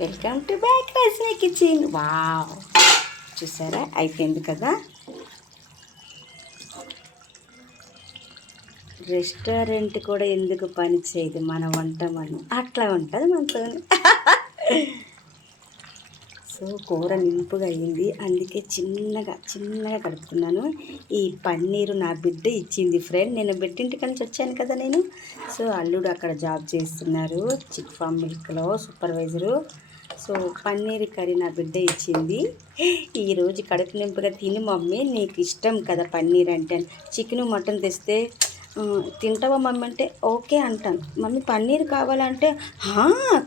Welcome to back Rajani kitchen. Wow, చూసారా అయిపోయింది కదా. రెస్టారెంట్ కూడా ఎందుకు పని చేయదు, మన వంట మనం అట్లా ఉంటుంది మనతో. సో కూర నింపుగా అయ్యింది, అందుకే చిన్నగా చిన్నగా కలుపుతున్నాను. ఈ పన్నీరు నా బిడ్డ ఇచ్చింది ఫ్రెండ్. నేను బిడ్డింటి నుంచి వచ్చాను కదా నేను. సో అల్లుడు అక్కడ జాబ్ చేస్తున్నారు, చిక్ ఫామ్ మిల్క్లో సూపర్వైజరు. సో పన్నీర్ కర్రీ నా బిడ్డ ఇచ్చింది. ఈరోజు కడుపు నింపుగా తిని మమ్మీ, నీకు ఇష్టం కదా పన్నీర్ అంటే. చికెన్ మటన్ తెస్తే తింటావా మమ్మీ అంటే ఓకే అంటాను. మమ్మీ పన్నీర్ కావాలంటే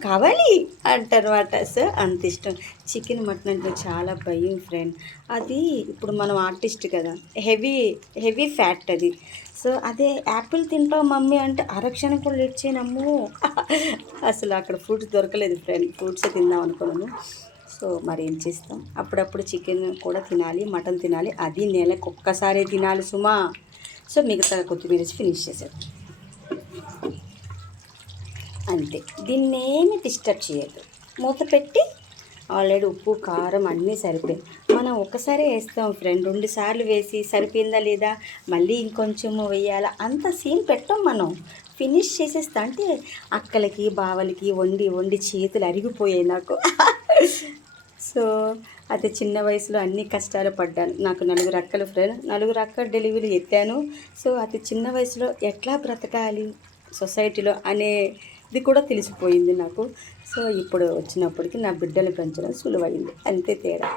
కావాలి అంటనమాట. సో అంత ఇష్టం. చికెన్ మటన్ అంటే చాలా భయం ఫ్రెండ్. అది ఇప్పుడు మనం ఆర్టిస్ట్ కదా, హెవీ హెవీ ఫ్యాట్ అది. సో అదే యాపిల్ తింటావు మమ్మీ అంటే అరక్షణం కూడా లేట్ చేయనమ్ము. అసలు అక్కడ ఫ్రూట్స్ దొరకలేదు ఫ్రెండ్, ఫ్రూట్సే తిందాం అనుకున్నాను. సో మరి ఏం చేస్తాం, అప్పుడప్పుడు చికెన్ కూడా తినాలి, మటన్ తినాలి. అది నెలకు ఒక్కసారే తినాలి సుమా. సో మిగతా కొత్తిమీర ఫినిష్ చేసేది అంతే. దీన్ని ఏమి డిస్టర్బ్ చేయదు, మూత పెట్టి ఆల్రెడీ ఉప్పు కారం అన్నీ సరిపోయి. మనం ఒక్కసారి వేస్తాం ఫ్రెండ్, 2 సార్లు వేసి సరిపోయిందా లేదా మళ్ళీ ఇంకొంచెము వేయాలా అంత సీన్ పెట్టాం మనం. ఫినిష్ చేసేస్తా అంటే అక్కలకి బావలకి వండి వండి చేతులు అరిగిపోయాయి నాకు. సో అదే చిన్న వయసులో అన్ని కష్టాలు పడ్డాను. నాకు 4 అక్కలు ఫ్రెండ్, 4 అక్కల డెలివరీ ఎత్తాను. సో అతి చిన్న వయసులో ఎట్లా బ్రతకాలి సొసైటీలో అనేది కూడా తెలిసిపోయింది నాకు. సో ఇప్పుడు వచ్చినప్పటికీ నా బిడ్డలు పెంచడం సులువైంది, అంతే తేడా.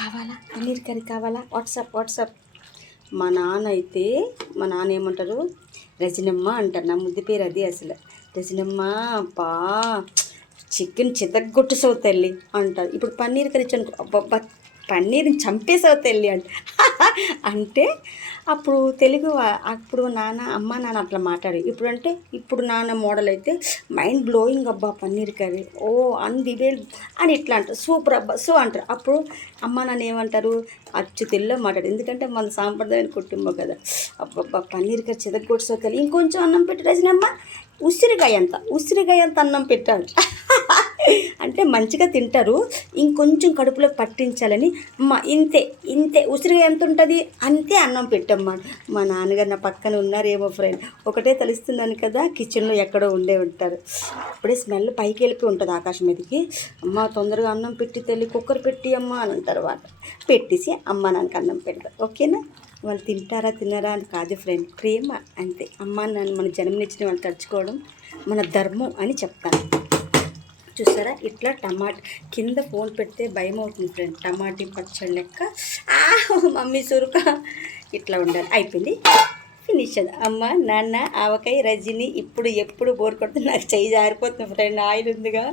కావాలా పన్నీర్ కర్రీ కావాలా, వాట్సాప్. మా నాన్న ఏమంటారు, రజనమ్మ అంటారు. నా ముద్దు పేరు అది అసలు, రజనమ్మ. పా చికెన్ చితగ్గొట్టేసావు తల్లి అంటారు. ఇప్పుడు పన్నీర్ కర్రీ ఇచ్చాను, అబ్బబ్బా పన్నీర్ని చంపేసావు తల్లి అంటే అప్పుడు తెలుగు, అప్పుడు అమ్మ నాన్న అట్లా మాట్లాడి. ఇప్పుడు నాన్న మోడల్ అయితే మైండ్ బ్లోయింగ్, అబ్బా పన్నీర్ కర్రీ ఓ అన్డిబేల్ అని ఇట్లా అంటారు, సూపర్ అబ్బా సో అంటారు. అప్పుడు అమ్మ నాన్న ఏమంటారు, అచ్చు తెల్లో మాట్లాడు, ఎందుకంటే మన సాంప్రదాయం కుటుంబం కదా. అబ్బబ్బా పన్నీర్ కర్రీ చితగ్గొట్టేసావు తల్లి, ఇంకొంచెం అన్నం పెట్టి రజనమ్మ, ఉసిరికాయ అంత అన్నం పెట్టాలి. అంటే మంచిగా తింటారు, ఇంకొంచెం కడుపులో పట్టించాలని ఇంతే ఉసిరిగా ఎంత ఉంటుంది అంతే అన్నం పెట్టమ్మా. మా నాన్నగారు నా పక్కన ఉన్నారేమో ఫ్రెండ్, ఒకటే తలుస్తున్నాను కదా, కిచెన్లో ఎక్కడో ఉంటారు. అప్పుడే స్మెల్ పైకి వెళ్ళిపోయి ఉంటుంది ఆకాశం మీదకి. అమ్మ తొందరగా అన్నం పెట్టి తల్లి, కుక్కర్ పెట్టి అమ్మ అని అంటారు. వాళ్ళు పెట్టేసి అమ్మ నాన్నకి అన్నం పెడతారు. ఓకేనా, వాళ్ళు తినరా అని కాదు ఫ్రెండ్, ప్రేమ అంతే. అమ్మ నాన్న మన జన్మనిచ్చిన వాళ్ళు తలుచుకోవడం మన ధర్మం అని చెప్తాను. చూసారా ఇట్లా కింద ఫోన్ పెడితే భయం అవుతుంది ఫ్రెండ్, టమాటీ పచ్చడి లెక్క. మమ్మీ సురుక ఇట్లా ఉండాలి. అయిపోయింది, ఫినిష్ అది. అమ్మ నాన్న ఆవకాయ రజని. ఎప్పుడు బోర్ కొడుతుంది నాకు, చెయ్యి జారిపోతుంది ఫ్రెండ్, ఆయిల్ ఉందిగా.